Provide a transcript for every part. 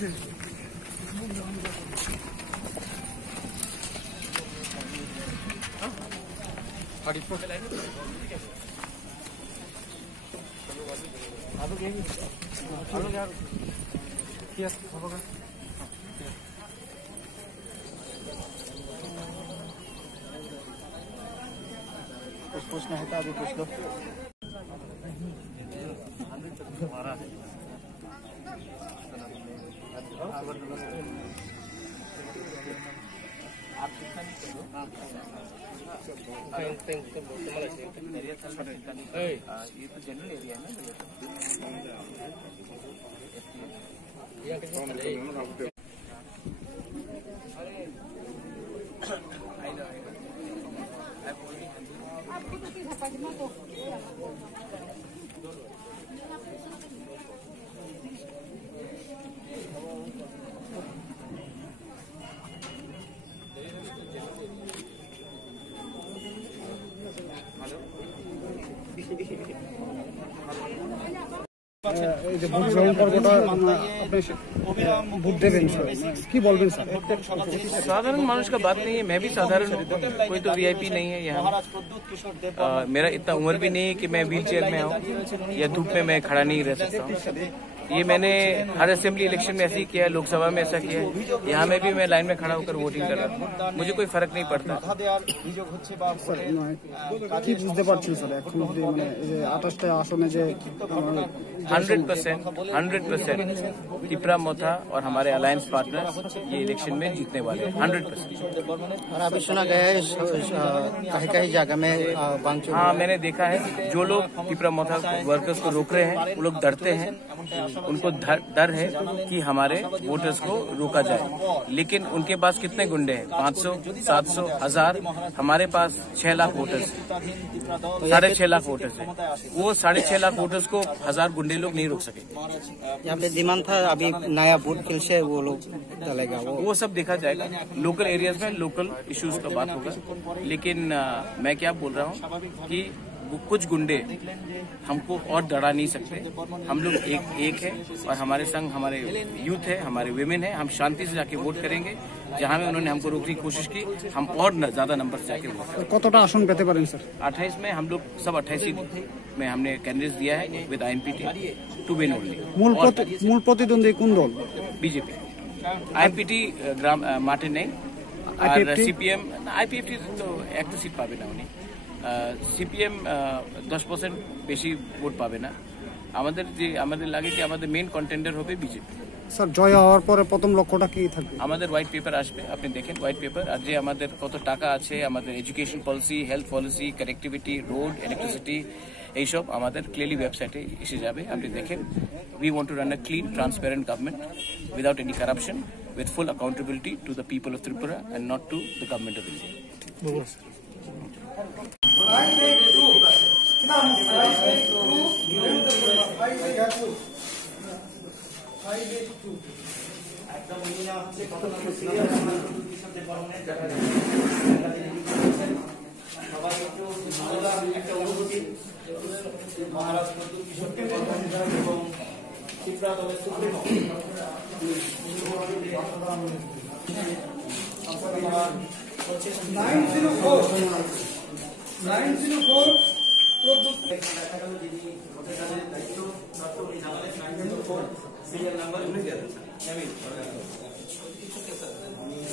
कुछ पूछना है तो अभी पूछ लो। ये तो जनरल एरिया है ना। साधारण मानुष का बात नहीं है, मैं भी साधारण हूँ, कोई तो वीआईपी नहीं है यहाँ। मेरा इतना उम्र भी नहीं है कि मैं व्हील चेयर में आऊँ या धूप में मैं खड़ा नहीं रह सकता हूँ। ये मैंने हर असेंबली इलेक्शन में ऐसे ही किया है, लोकसभा में ऐसा किया है, यहाँ में भी मैं लाइन में खड़ा होकर वोटिंग कर रहा हूँ, मुझे कोई फर्क नहीं पड़ता। 100% तिपरा मोथा और हमारे अलायंस पार्टनर ये इलेक्शन में जीतने वाले हैं 100%। और अभी सुना गया है कहीं जगह में हाँ, मैंने देखा है जो लोग तिपरा मोथा वर्कर्स को रोक रहे हैं वो लोग डरते हैं, उनको डर है कि हमारे वोटर्स को रोका जाए। लेकिन उनके पास कितने गुंडे हैं? 500, 700, 1000। हमारे पास 6 लाख वोटर्स, 6.5 लाख वोटर्स है। वो 6.5 लाख वोटर्स को 1000 गुंडे लोग नहीं रोक सके। यहाँ पे डिमांड था अभी नया बूथ फिर से वो लोग चलेगा, वो सब देखा जाएगा। लोकल एरियाज में लोकल इश्यूज का बात होगा। लेकिन मैं क्या बोल रहा हूँ कि कुछ गुंडे हमको और डरा नहीं सकते। हम लोग एक है और हमारे संग हमारे यूथ है, हमारे विमेन है। हम शांति से जाके वोट करेंगे। जहां में उन्होंने हमको रोकने की कोशिश की, हम और ज्यादा नंबर से जाके वोट करेंगे। कतटा आसन पेते पारें सर? 28 में हम लोग सब 28 में हमने कैंडिडेट दिया है विद आईएनपीटी टू विन ओनली। मूल प्रतिद्वंदी कौन दल? बीजेपी। आईएनपीटी ग्राम माटे नहीं और सीपीएम आईपीएफटी तो एक सीट पाबे ना उन्हें। সিপিএম 10% বেশি ভোট পাবে না। আমাদের লাগে কি আমাদের মেইন কন্টেন্ডার হবে বিজেপি। স্যার জয় হওয়ার পরে প্রথম লক্ষ্যটা কি থাকবে? আমাদের হোয়াইট পেপার আসবে, আপনি দেখেন হোয়াইট পেপার। আর যে আমাদের কত টাকা আছে, আমাদের education policy, health policy, connectivity, road, electricity, এইসব আমাদের ক্লিয়ারলি ওয়েবসাইটে এসে যাবে, আপনি দেখেন। We want to run a clean transparent government without any corruption, with full accountability to the people of Tripura and not to the government of India.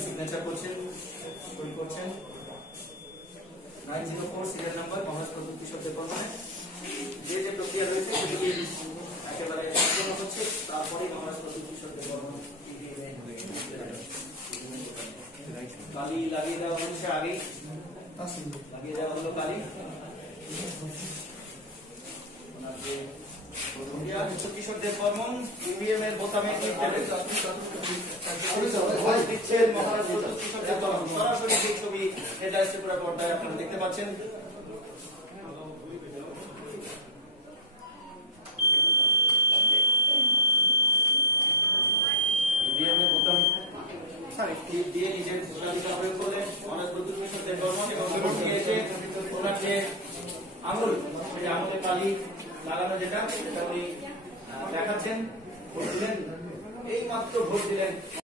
Signature করছেন, সই করছেন। 904 সিরিয়াল নাম্বার মহারাজ প্রযুক্তি শব্দের কর্মে যে যে প্রক্রিয়া রয়েছে সেগুলি একেবারে সম্পূর্ণ হচ্ছে। তারপরে মহারাজ প্রযুক্তি শব্দের কর্ম কালি লাগিয়ে দেওয়া হচ্ছে, আগেই লাগিয়ে দেওয়া হলো কালি। কিশোরদের বর্মন ইভিএম এর বোতামে সরাসরি যে ছবি এটা পুরো পর্দায় আপনারা দেখতে পাচ্ছেন। ইভিএম এর বোতাম দিয়ে নিজের ভোটাধিকার প্রয়োগ করলেন মহারাজ প্রদ্যুৎ কিশোরদের বর্মন এবং এসে ওনার যে আঙুল, সেই আঙুলে কালি লাগানো যেটা সেটা উনি দেখাচ্ছেন, বলছিলেন এই মাত্র ভোট দিলেন।